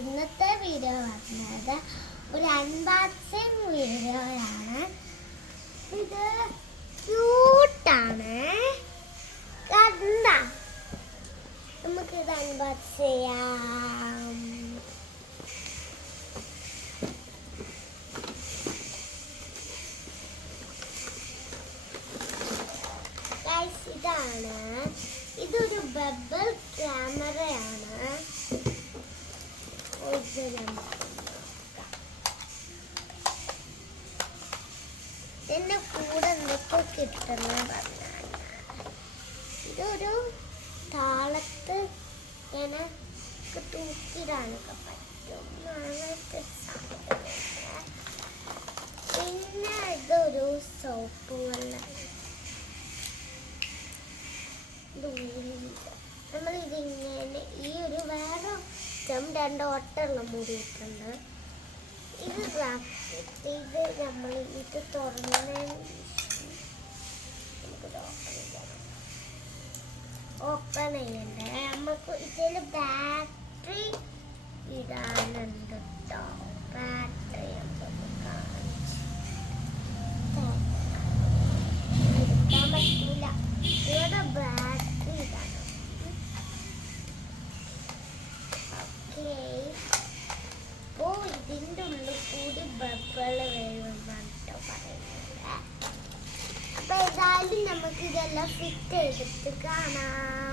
ഇന്നത്തെ വീഡിയോ പറഞ്ഞത് ഒരു അൺബോക്സിംഗ് വീഡിയോയാണ്. ഇത് ക്യൂട്ടാണ്. കണ്ടാ നമുക്കിത് അൺബോക്സ് ചെയ്യാം. ഇതാണ്, ഇതൊരു ബബിൾ ക്യാമറയാണ്. ഇതിന്റെ കൂടെ എന്തൊക്കെ കിട്ടുന്ന പറഞ്ഞാൽ ഇതൊരു താളത്ത് ഇങ്ങനെ തൂക്കിടാനൊക്കെ പറ്റും. പിന്നെ ഇതൊരു സോപ്പ് വെള്ളമാണ്. നമ്മളിതിങ്ങനെ ഈ ഒരു വേറെ രണ്ട് ഓട്ടമുള്ള മൂടിയിട്ടുണ്ട്. ഇത് ഇത് നമ്മൾ ഇത് തുറന്നതിന് ഓപ്പൺ ചെയ്യണ്ടേ. നമുക്ക് ഇതിൽ ബാറ്ററി ഇടാനുണ്ട് കേട്ടോ. ബാറ്ററി എടുക്കാൻ പറ്റൂല. ഇവിടെ ബാറ്ററി ഇടാണ്. ഓ, ഇതിൻ്റെ ഉള്ളിൽ കൂടി ബബിള് വരുമെന്നാണ് കേട്ടോ പറയുന്നത്. അപ്പൊ ഏതായാലും നമുക്ക് ഇതെല്ലാം ഫിറ്റ് ചെയ്തിട്ട് കാണാം.